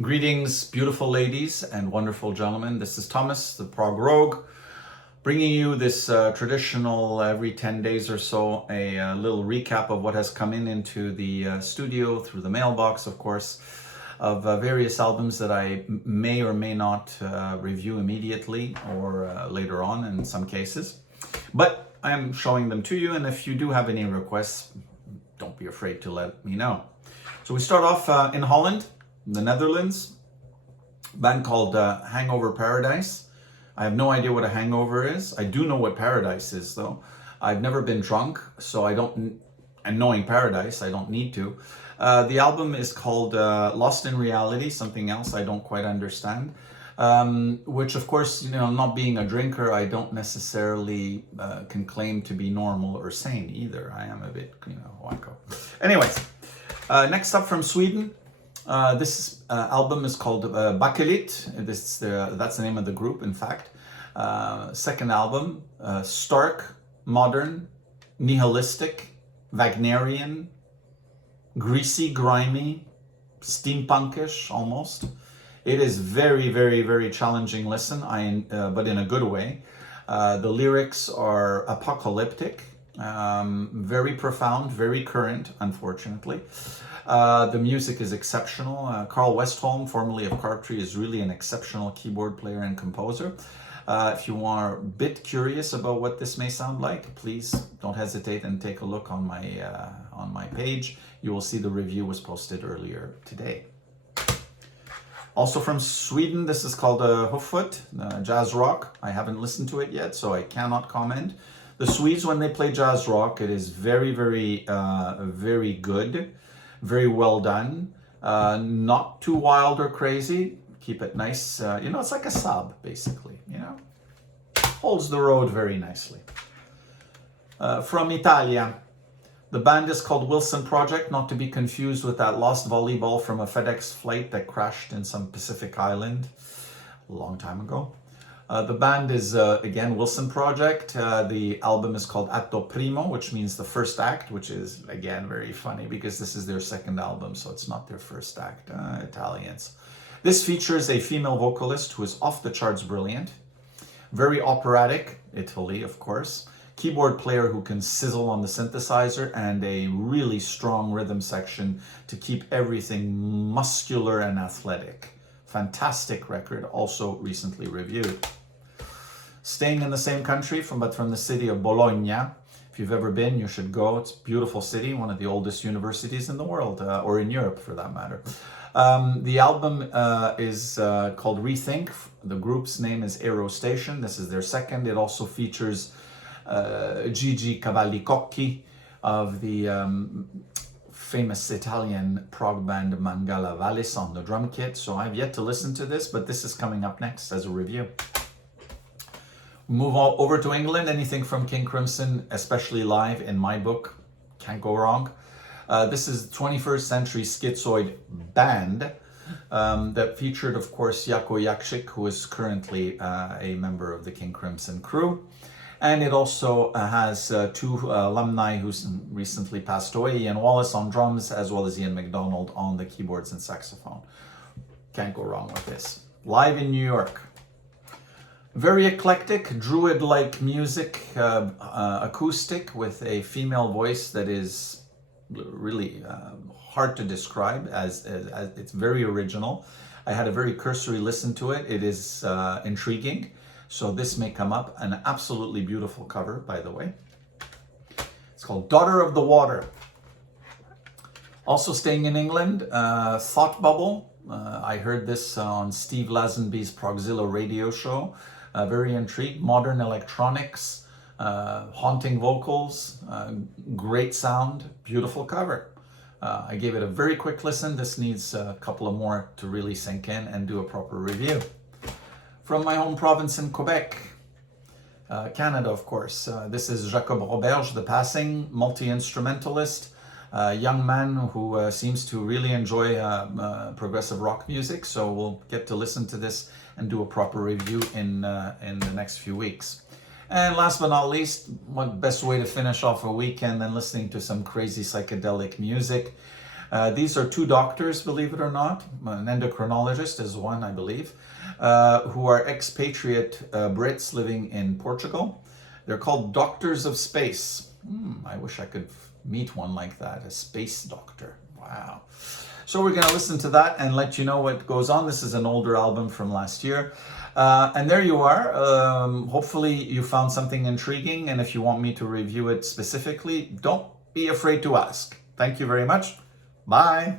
Greetings, beautiful ladies and wonderful gentlemen. This is Thomas, the ProgRogue, bringing you this traditional every 10 days or so, a little recap of what has come into the studio through the mailbox, of course, of various albums that I may or may not review immediately or later on in some cases. But I am showing them to you, and if you do have any requests, don't be afraid to let me know. So we start off in Holland, the Netherlands, a band called Hangover Paradise. I have no idea what a hangover is. I do know what paradise is, though. I've never been drunk, so I don't, and knowing paradise, I don't need to. The album is called Lost in Reality, something else I don't quite understand. Which, of course, not being a drinker, I don't necessarily can claim to be normal or sane either. I am a bit, wacko. Anyways, next up from Sweden, this album is called Bakelit. That's the name of the group, in fact. Second album, stark, modern, nihilistic, Wagnerian, greasy, grimy, steampunkish almost. It is very, very, very challenging listen, but in a good way. The lyrics are apocalyptic, very profound, very current, unfortunately. The music is exceptional. Carl Westholm, formerly of Carptree, is really an exceptional keyboard player and composer. If you are a bit curious about what this may sound like, please don't hesitate and take a look on my page. You will see the review was posted earlier today. Also from Sweden, this is called Hoffoot, jazz rock. I haven't listened to it yet, so I cannot comment. The Swedes, when they play jazz rock, it is very, very, very good, very well done. Not too wild or crazy. Keep it nice. It's like a sub, basically. Holds the road very nicely. From Italia, the band is called Wilson Project, not to be confused with that lost volleyball from a FedEx flight that crashed in some Pacific island a long time ago. The band is, again, Wilson Project. The album is called Atto Primo, which means the first act, which is, again, very funny because this is their second album, so it's not their first act. Italians. This features a female vocalist who is off the charts brilliant. Very operatic, Italy, of course. Keyboard player who can sizzle on the synthesizer, and a really strong rhythm section to keep everything muscular and athletic. Fantastic record, also recently reviewed. Staying in the same country, but from the city of Bologna. If you've ever been, you should go. It's a beautiful city, one of the oldest universities in the world, or in Europe for that matter. The album is called Rethink. The group's name is Aerostation. This is their second. It also features Gigi Cavallicocchi of the famous Italian prog band Mangala Vallis on the drum kit. So I've yet to listen to this, but this is coming up next as a review. Move on over to England. Anything from King Crimson, especially live, in my book, can't go wrong. This is the 21st Century Schizoid band that featured, of course, Jako Jakšić, who is currently a member of the King Crimson crew. And it also has two alumni who recently passed away, Ian Wallace on drums, as well as Ian MacDonald on the keyboards and saxophone. Can't go wrong with this. Live in New York. Very eclectic, druid-like music, acoustic, with a female voice that is really hard to describe, as it's very original. I had a very cursory listen to it. It is intriguing. So this may come up. An absolutely beautiful cover, by the way. It's called Daughter of the Water. Also staying in England, Thought Bubble. I heard this on Steve Lazenby's Progzilla radio show. Very intrigued. Modern electronics, haunting vocals, great sound, beautiful cover. I gave it a very quick listen. This needs a couple of more to really sink in and do a proper review. From my home province in Quebec, Canada, of course. This is Jacob Roberge, The Passing, multi-instrumentalist, young man who seems to really enjoy progressive rock music. So we'll get to listen to this and do a proper review in the next few weeks. And last but not least, what best way to finish off a weekend than listening to some crazy psychedelic music? These are two doctors, believe it or not. An endocrinologist is one, I believe, who are expatriate Brits living in Portugal. They're called Doctors of Space. I wish I could meet one like that, a space doctor. Wow. So we're going to listen to that and let you know what goes on. This is an older album from last year. And there you are. Hopefully you found something intriguing. And if you want me to review it specifically, don't be afraid to ask. Thank you very much. Bye.